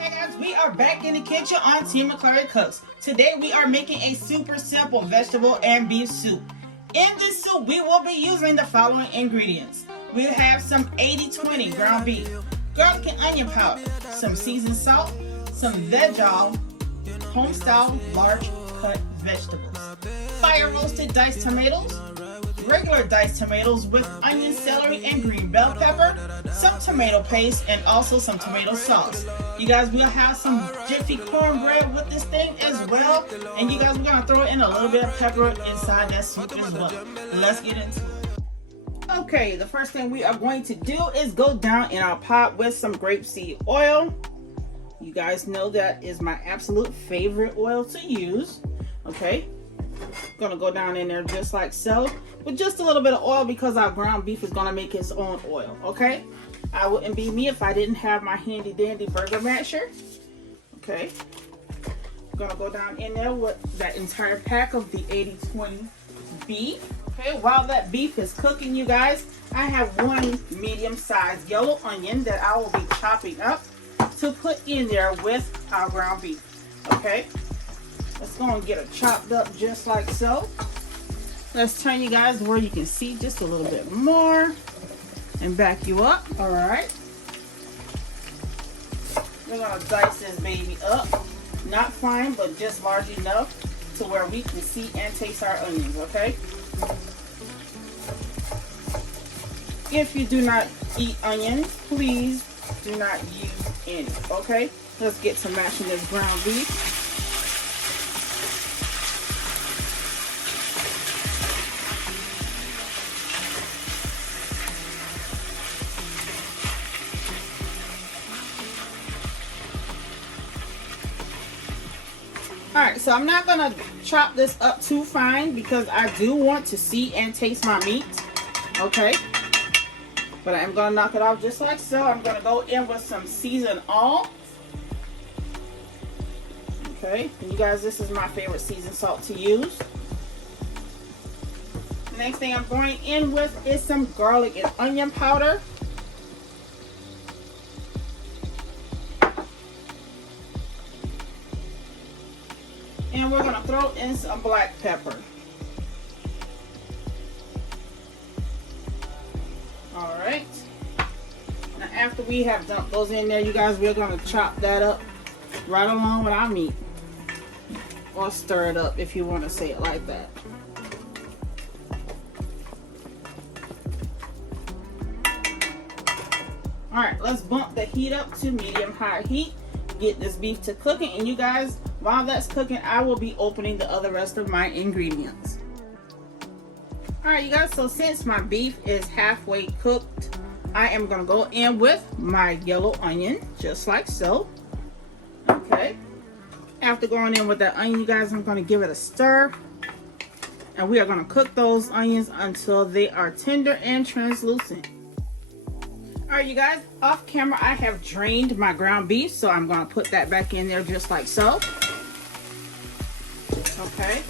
Hey guys, we are back in the kitchen on Team McClurry Cooks. Today we are making a super simple vegetable and beef soup. In this soup, we will be using the following ingredients. We'll have some 80-20 ground beef, garlic and onion powder, some seasoned salt, some Veg-all, Homestyle large cut vegetables, fire roasted diced tomatoes, regular diced tomatoes with onion, celery, and green bell pepper, some tomato paste, and also some tomato sauce. You guys will have some jiffy cornbread with this thing as well. And you guys, we're going to throw in a little bit of pepper inside that soup as well. Let's get into it. Okay, the first thing we are going to do is go down in our pot with some grapeseed oil. You guys know that is my absolute favorite oil to use. Okay. Gonna go down in there just like so with just a little bit of oil because our ground beef is gonna make its own oil. Okay, I wouldn't be me if I didn't have my handy dandy burger masher. Okay, gonna go down in there with that entire pack of the 80-20 beef. Okay, while that beef is cooking, you guys, I have one medium-sized yellow onion that I will be chopping up to put in there with our ground beef. Okay, let's go and get it chopped up just like so. Let's turn you guys where you can see just a little bit more and back you up. All right. We're gonna dice this baby up. Not fine, but just large enough to where we can see and taste our onions, okay? If you do not eat onions, please do not use any, okay? Let's get to mashing this ground beef. Alright, so I'm not going to chop this up too fine because I do want to see and taste my meat. Okay. But I'm going to knock it off just like so. I'm going to go in with some seasoned all. Okay. And you guys, this is my favorite seasoned salt to use. Next thing I'm going in with is some garlic and onion powder. And we're going to throw in some black pepper. Alright. Now after we have dumped those in there, you guys, we're going to chop that up right along with our meat. Or stir it up if you want to say it like that. Alright, let's bump the heat up to medium-high heat. Get this beef to cooking, and you guys, while that's cooking, I will be opening the other rest of my ingredients. Alright you guys, so since my beef is halfway cooked, I am going to go in with my yellow onion, just like so. Okay. After going in with that onion, you guys, I'm going to give it a stir. And we are going to cook those onions until they are tender and translucent. Alright you guys, off camera I have drained my ground beef, so I'm going to put that back in there just like so. Okay.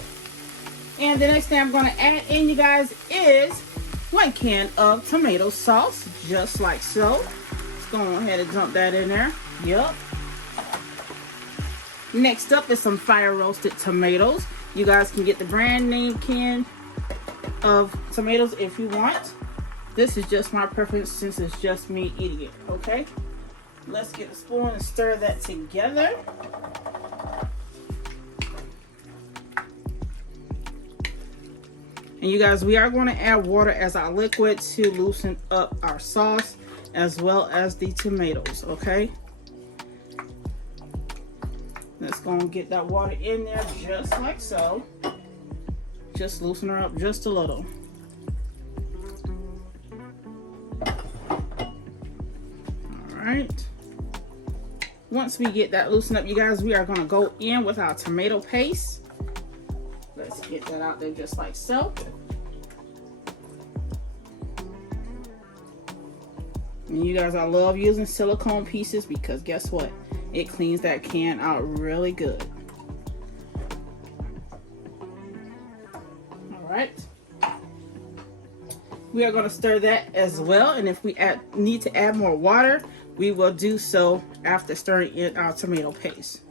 And the next thing I'm going to add in, you guys, is 1 can of tomato sauce, just like so. Let's go ahead and dump that in there. Yep. Next up is some fire roasted tomatoes. You guys can get the brand name can of tomatoes if you want. This is just my preference since it's just me eating it, okay? Let's get a spoon and stir that together. And you guys, we are going to add water as our liquid to loosen up our sauce as well as the tomatoes, okay? Let's go and get that water in there just like so. Just loosen her up just a little. Alright. Once we get that loosened up, you guys, we are going to go in with our tomato paste. Let's get that out there just like so. And you guys, I love using silicone pieces because guess what? It cleans that can out really good. Alright. We are going to stir that as well, and if we need to add more water, we will do so after stirring in our tomato paste.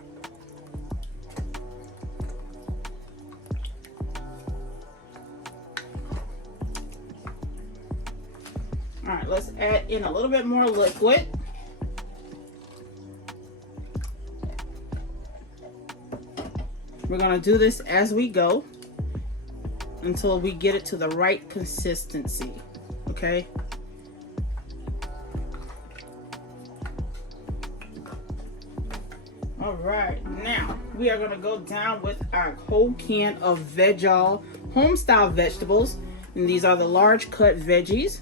All right, let's add in a little bit more liquid. We're gonna do this as we go until we get it to the right consistency, okay? All right, now we are gonna go down with our whole can of Veg-all Homestyle vegetables, and these are the large cut veggies.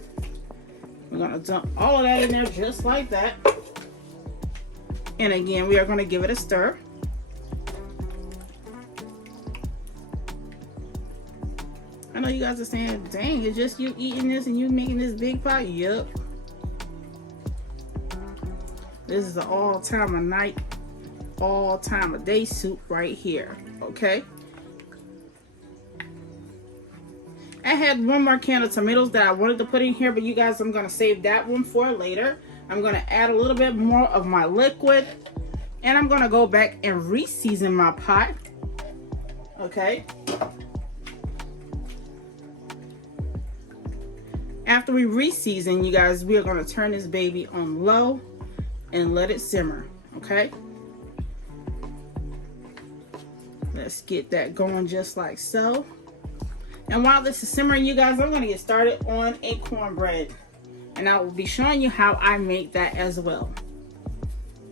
We're gonna dump all of that in there just like that. And again, we are gonna give it a stir. I know you guys are saying, dang, it's just you eating this and you making this big pot? Yup. This is an all time of night, all time of day soup right here, okay? I had one more can of tomatoes that I wanted to put in here, but you guys, I'm gonna save that one for later. I'm gonna add a little bit more of my liquid, and I'm gonna go back and re-season my pot, okay? After we re-season, you guys, we are gonna turn this baby on low and let it simmer, okay? Let's get that going just like so. And while this is simmering, you guys, I'm gonna get started on a cornbread. And I will be showing you how I make that as well.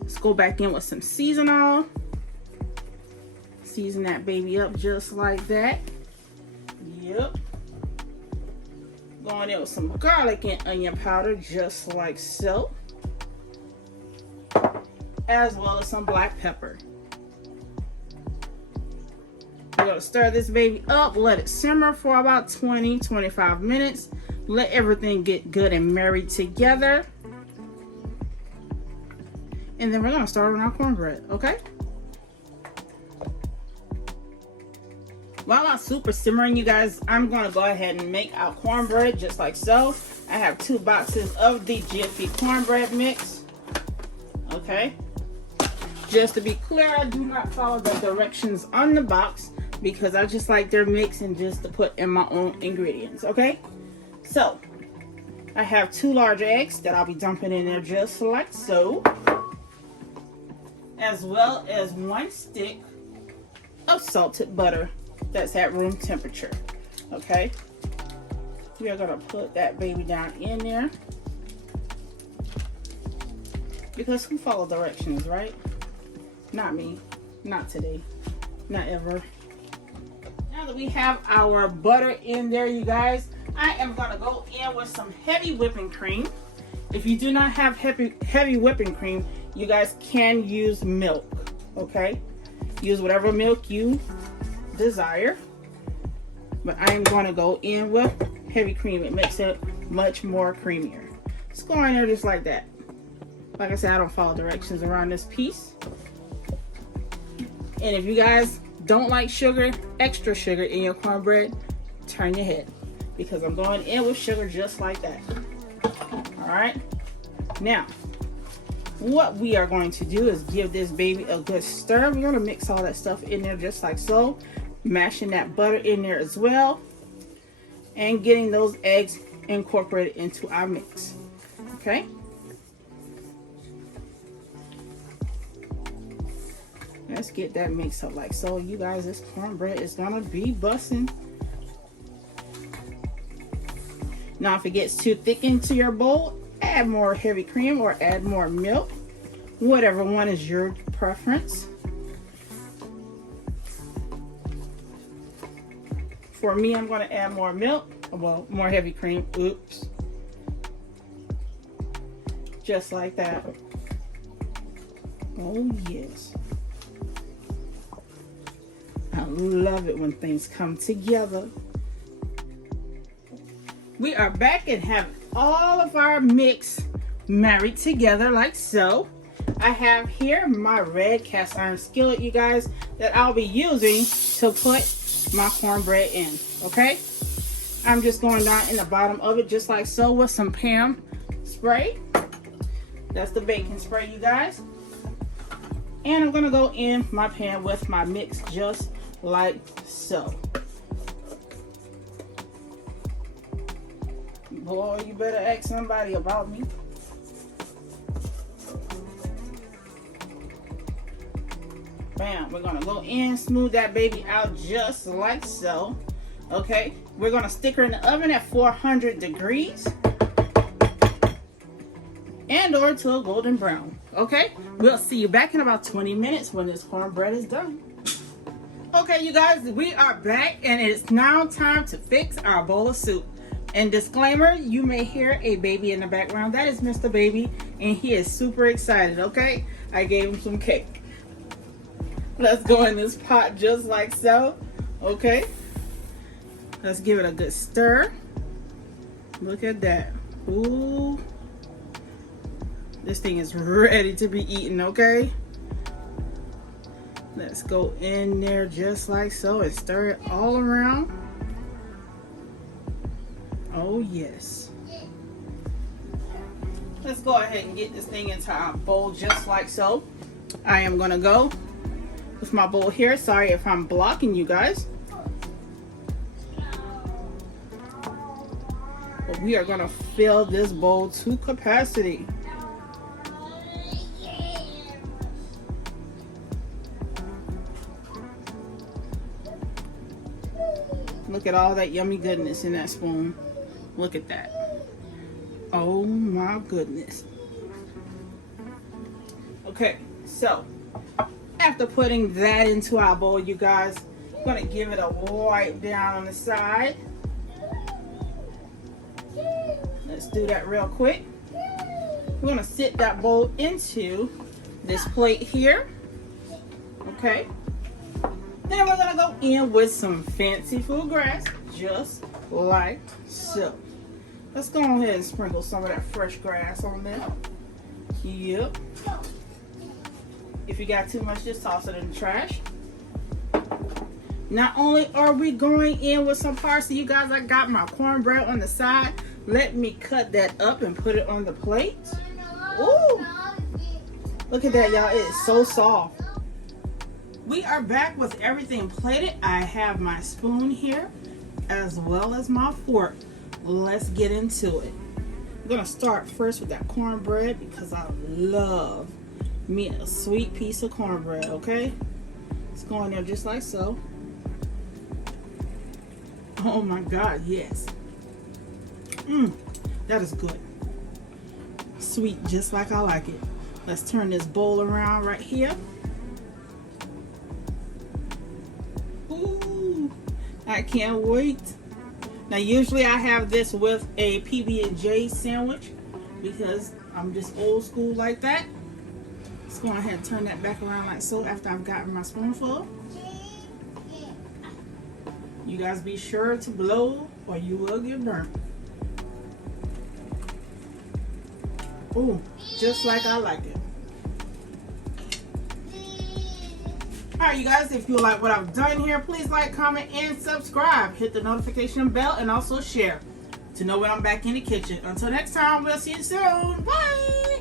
Let's go back in with some seasonal. Season that baby up just like that. Yep. Going in with some garlic and onion powder just like so. As well as some black pepper. We're gonna stir this baby up, let it simmer for about 20-25 minutes. Let everything get good and married together. And then we're gonna start on our cornbread, okay? While our soup is simmering, you guys, I'm gonna go ahead and make our cornbread just like so. I have 2 boxes of the Jiffy cornbread mix, okay? Just to be clear, I do not follow the directions on the box because I just like their mix and just to put in my own ingredients, okay? So, I have 2 large eggs that I'll be dumping in there just like so. As well as 1 stick of salted butter that's at room temperature, okay? We are gonna put that baby down in there. Because who follow directions, right? Not me, not today, not ever. Now that we have our butter in there, you guys, I am gonna go in with some heavy whipping cream. If you do not have heavy whipping cream, you guys can use milk, okay? Use whatever milk you desire. But I am gonna go in with heavy cream. It makes it much more creamier. Just go in there just like that. Like I said, I don't follow directions around this piece. And if you guys don't like sugar, extra sugar in your cornbread, turn your head. Because I'm going in with sugar just like that. Alright? Now, what we are going to do is give this baby a good stir. We're going to mix all that stuff in there just like so. Mashing that butter in there as well. And getting those eggs incorporated into our mix. Okay? Let's get that mixed up like so. You guys, this cornbread is gonna be busting. Now, if it gets too thick into your bowl, add more heavy cream or add more milk. Whatever one is your preference. For me, I'm gonna add more milk. Well, more heavy cream. Oops. Just like that. Oh, yes. I love it when things come together. We are back and have all of our mix married together like so. I have here my red cast iron skillet, you guys, that I'll be using to put my cornbread in, okay? I'm just going down in the bottom of it just like so with some Pam spray. That's the baking spray, you guys. And I'm gonna go in my pan with my mix just like so. Boy, you better ask somebody about me. Bam, we're gonna go in, smooth that baby out just like so. Okay, we're gonna stick her in the oven at 400 degrees and or to a golden brown. Okay, we'll see you back in about 20 minutes when this cornbread is done. Okay, you guys, we are back and it's now time to fix our bowl of soup. And disclaimer, you may hear a baby in the background. That is Mr. Baby, and he is super excited, okay? I gave him some cake. Let's go in this pot just like so, okay? Let's give it a good stir. Look at that. Ooh. This thing is ready to be eaten, okay? Let's go in there just like so and stir it all around. Oh yes. Let's go ahead and get this thing into our bowl just like so. I am gonna go with my bowl here. Sorry if I'm blocking you guys. But we are gonna fill this bowl to capacity. Look at all that yummy goodness in that spoon. Look at that. Oh my goodness. Okay, so after putting that into our bowl, you guys, I'm gonna give it a wipe down on the side. Let's do that real quick. We're gonna sit that bowl into this plate here. Okay. Then we're gonna go in with some fancy food grass, just like so. Let's go ahead and sprinkle some of that fresh grass on there. Yep. If you got too much, just toss it in the trash. Not only are we going in with some parsley, you guys, I got my cornbread on the side. Let me cut that up and put it on the plate. Ooh! Look at that, y'all. It is so soft. We are back with everything plated. I have my spoon here as well as my fork. Let's get into it. I'm gonna start first with that cornbread because I love me a sweet piece of cornbread, okay? It's going there just like so. Oh my God, yes. That is good. Sweet, just like I like it. Let's turn this bowl around right here. Ooh, I can't wait. Now usually I have this with a PB&J sandwich because I'm just old school like that. Let's go ahead and turn that back around like so after I've gotten my spoonful. You guys be sure to blow or you will get burnt. Ooh, just like I like it. Alright, you guys, if you like what I've done here, please like, comment, and subscribe. Hit the notification bell and also share to know when I'm back in the kitchen. Until next time, we'll see you soon. Bye!